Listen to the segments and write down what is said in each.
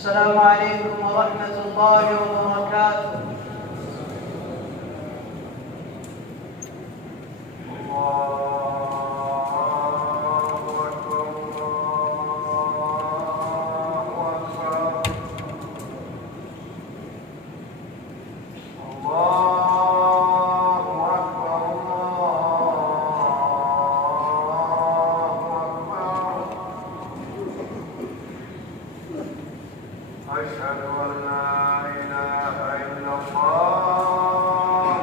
السلام عليكم ورحمة الله وبركاته. أشهد أن لا إله إلا الله.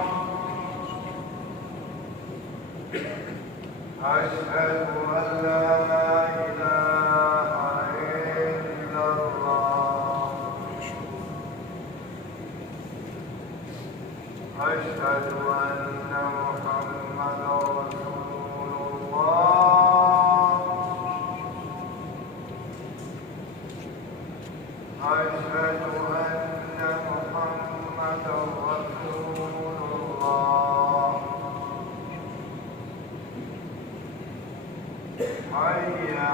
أشهد أن لا إله إلا الله. أشهد أن محمدا رسول الله. أشهد أن محمدا رسول الله. حي